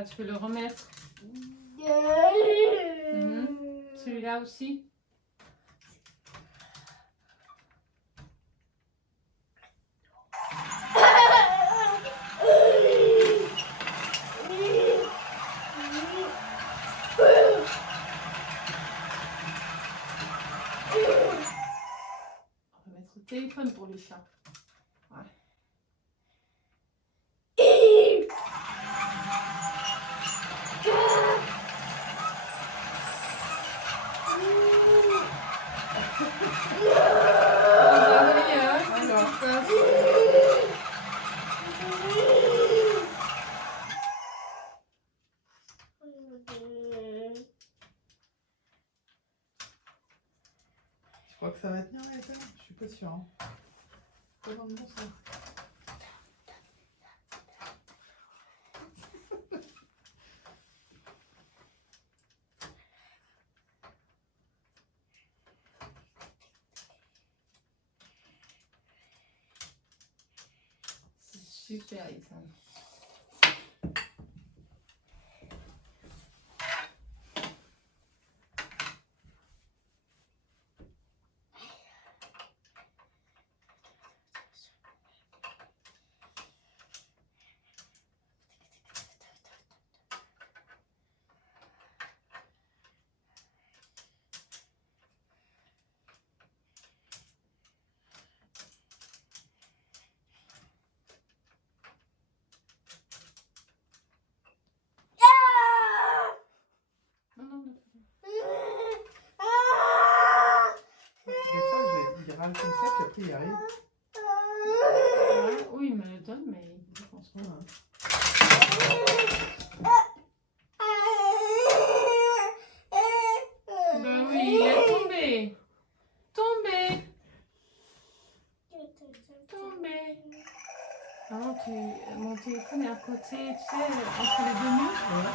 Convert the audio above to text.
Ah, tu peux le remettre. Celui-là aussi. On va mettre le téléphone pour les chats. Ouais. Je crois que ça va tenir la tête, je suis pas sûre. Hein. Pas dans le bon sens. C'est super, Alexandre. Il râle comme ça, puis après il arrive. Ouais, oui, il me le donne, mais je pense pas. Ben oui, il est tombé. Tombé. Tombé. Ah, mon téléphone est à côté, tu sais, entre les deux murs. Ouais.